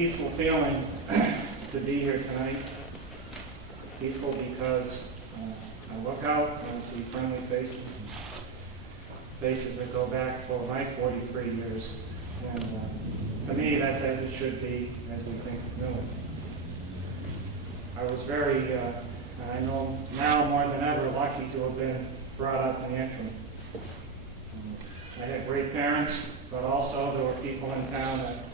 peaceful feeling to be here tonight. Peaceful because I look out and I see friendly faces, faces that go back for my 43 years. And to me, that's as it should be as we think of Millie. I was very, I know now more than ever, lucky to have been brought up in Antrim. I had great parents, but also there were people in town that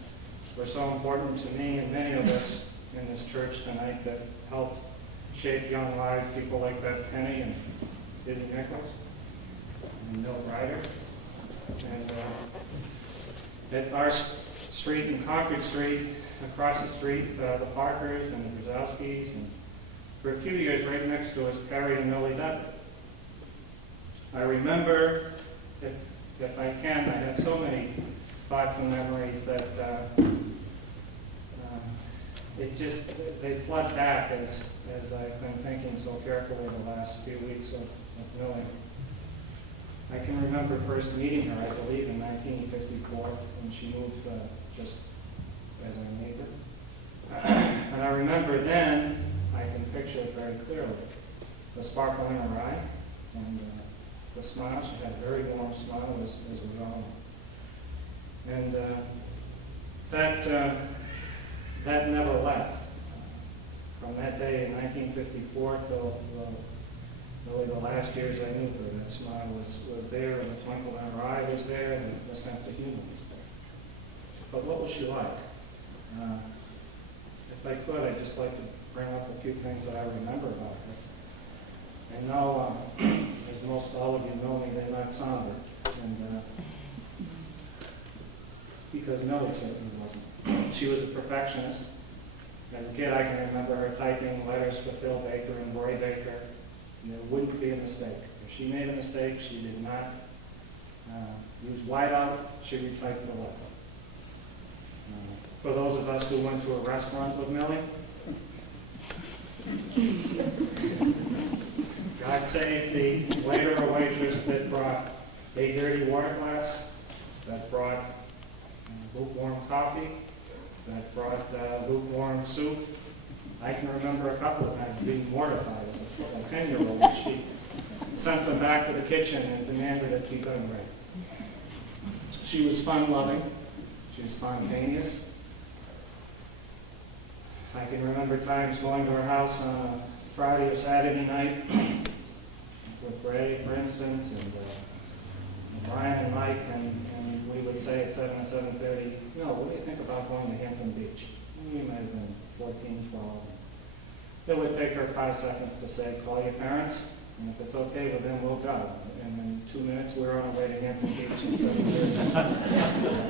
were so important to me and many of us in this church tonight that helped shape young lives, people like Beth Kenny and Dizzy Nichols and Mill Ryder. And at our street in Concord Street, across the street, the Parkers and the Brzezowskis, and for a few years right next to us, Perry and Millie Dudley. I remember, if I can, I have so many thoughts and memories that they flood back as I've been thinking so carefully the last few weeks of Millie. I can remember first meeting her, I believe, in 1954, when she moved just as a neighbor. And I remember then, I can picture it very clearly, the sparkle in her eye, and the smile. She had a very warm smile, as we all know. And that never left. From that day in 1954 till really the last years I knew her, that smile was there, and the twinkle in her eye was there, and the sense of humor was there. But what was she like? If I could, I'd just like to bring up a few things that I remember about her. I know, as most all of you know me, they're not somber, and because Millie certainly wasn't. She was a perfectionist. As a kid, I can remember her typing letters for Phil Baker and Roy Baker, and there wouldn't be a mistake. If she made a mistake, she did not use whiteout, she retyped the letter. For those of us who went to a restaurant with Millie, God save the waiter or waitress that brought a dirty water glass, that brought lukewarm coffee, that brought lukewarm soup. I can remember a couple of times being mortified as a 10-year-old. She sent them back to the kitchen and demanded it be done right. She was fun-loving. She was spontaneous. I can remember times going to her house on a Friday or Saturday night with Ray, for instance, and Brian and Mike, and we would say at 7 or 7:30, no, what do you think about going to Hampton Beach? We might have been 14, 12. It would take her 5 seconds to say, call your parents, and if it's okay with them, we'll go. And in 2 minutes, we were on our way to Hampton Beach at 7:30.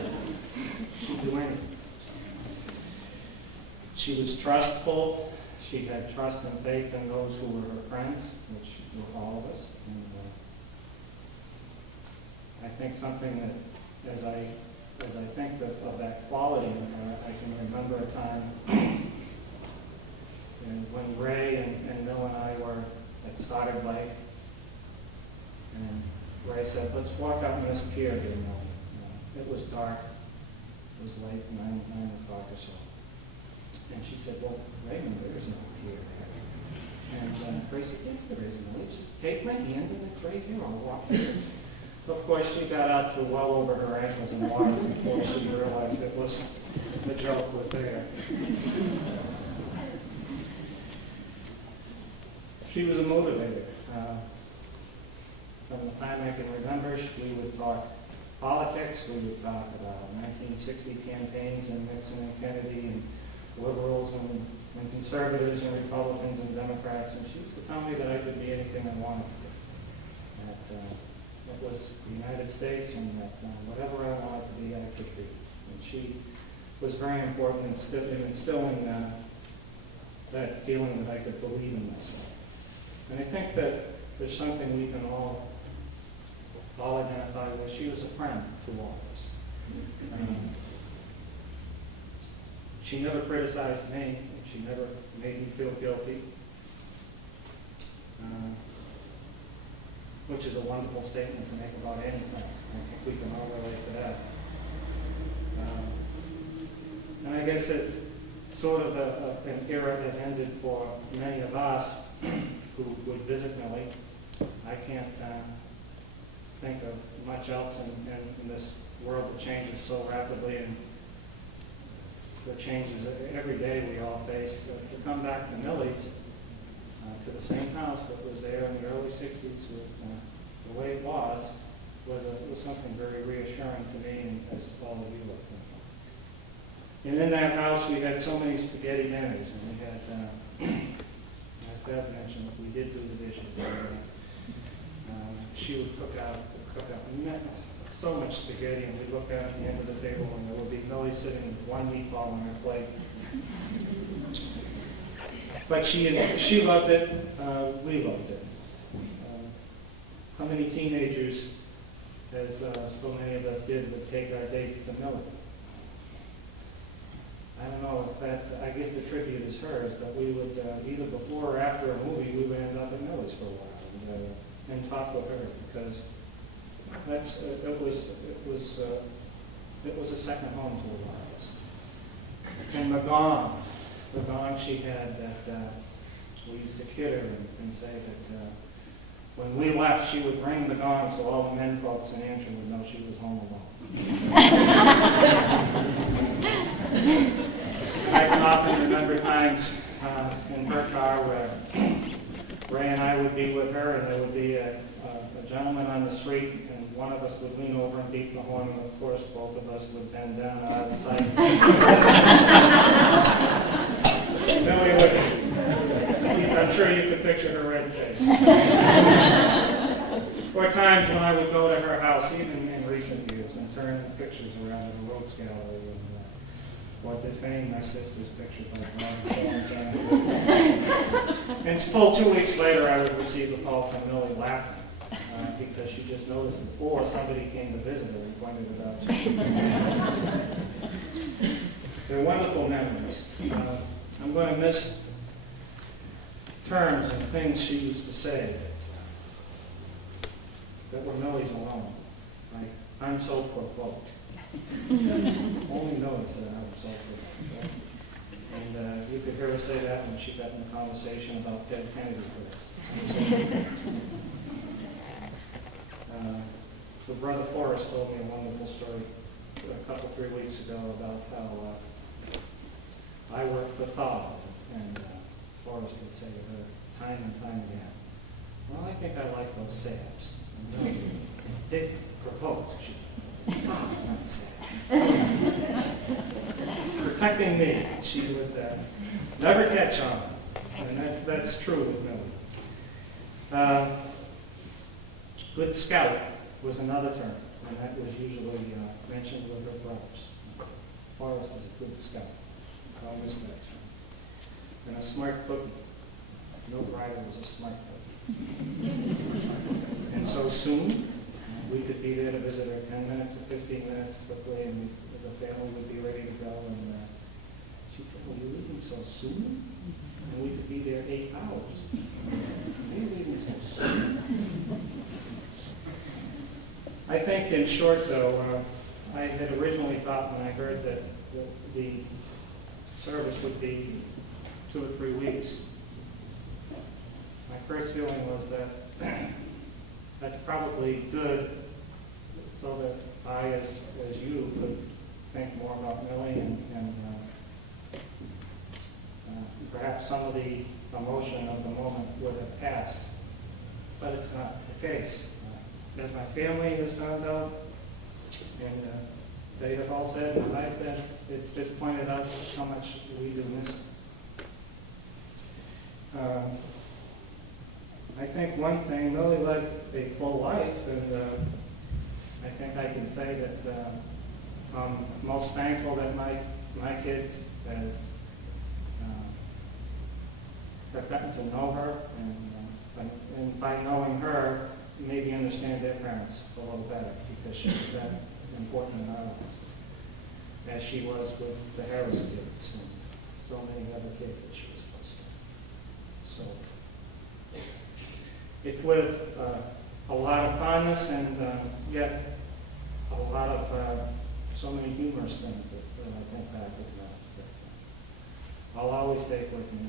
She'd do anything. She was trustful. She had trust and faith in those who were her friends, which were all of us. And I think something that, as I think of that quality in her, I can remember a time when Ray and Mill and I were at Stoddard Lake, and Ray said, let's walk up this pier here, Mill. It was dark. It was late, 9 o'clock or so. And she said, well, Raymond, there is no pier here. And Ray said, yes, there is, Millie. Just take my hand and it's right here. I'll walk here. Of course, she got out to well over her ankles in water before she realized the joke was there. She was a motivator. From the time I can remember, we would talk politics. We would talk about 1960 campaigns and Nixon and Kennedy and liberals and conservatives and Republicans and Democrats. And she used to tell me that I could be anything I wanted to be. That it was the United States, and that whatever I wanted to be, I could be. And she was very important in instilling that feeling that I could believe in myself. And I think that there's something we can all identify with. She was a friend to all of us. She never criticized me, and she never made me feel guilty, which is a wonderful statement to make about anything. I think we can all relate to that. And I guess sort of an era has ended for many of us who would visit Millie. I can't think of much else in this world that changes so rapidly, and the changes every day we all face. To come back to Millie's, to the same house that was there in the early 60s with the way it was something very reassuring to me and as all of you, I think. And in that house we had so many spaghetti dinners, and we had, as Bev mentioned, we did do the dishes. She would cook out so much spaghetti, and we'd look down at the end of the table and there would be Millie sitting with one meatball on her plate. But she loved it, we loved it. How many teenagers, as so many of us did, would take our dates to Millie? I don't know if that, I guess the tribute is hers, but we would, either before or after a movie, we would end up at Millie's for a while and talk with her, because it was a second home to a lot of us. And the gong she had that we used to kid her and say that when we left, she would ring the gong so all the men folks in Antrim would know she was home alone. I can often remember times in her car where Ray and I would be with her, and there would be a gentleman on the street, and one of us would lean over and beat the horn, and of course both of us would bend down out of sight. Millie would, I'm sure you could picture her red face. Or times when I would go to her house, even in recent years, and turn the pictures around in the Rogues Gallery, or defame my sister's picture by and full 2 weeks later, I would receive a call from Millie laughing because she just noticed it, or somebody came to visit her and pointed it out to her. They're wonderful memories. I'm going to miss terms and things she used to say that were Millie's alone. Like, I'm so provoked. Only knows that I'm so provoked. And you could hear her say that when she got in a conversation about Ted Kennedy first. So Brother Forrest told me a wonderful story a couple, 3 weeks ago about how I worked for Thal, and Forrest would say to her time and time again, well, I think I like those sabs. Dick provoked, Thal, not Sab. Protecting me, she would never catch on, and that's true with Millie. Good scout was another term, and that was usually mentioned with her brothers. Forrest was a good scout, always that. And a smart cookie. No rider was a smart cookie. And so soon, we could be there to visit her 10 minutes or 15 minutes quickly, and the family would be ready to go. And she'd say, well, you're leaving so soon? And we could be there 8 hours. You're leaving so soon? I think, in short, though, I had originally thought when I heard that the service would be 2 or 3 weeks. My first feeling was that that's probably good, so that I, as you, could think more about Millie and perhaps some of the emotion of the moment would have passed. But it's not the case. As my family has found out, and they have all said, and I said, it's just pointed out how much we do miss her. I think one thing, Millie led a full life, and I think I can say that I'm most thankful that my kids have gotten to know her, and by knowing her, maybe understand their parents a little better, because she's that important in our lives, as she was with the Harris kids and so many other kids that she was close to. So it's with a lot of fondness and yet a lot of so many humorous things that I think back with that. always take with me.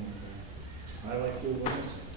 And I like food when I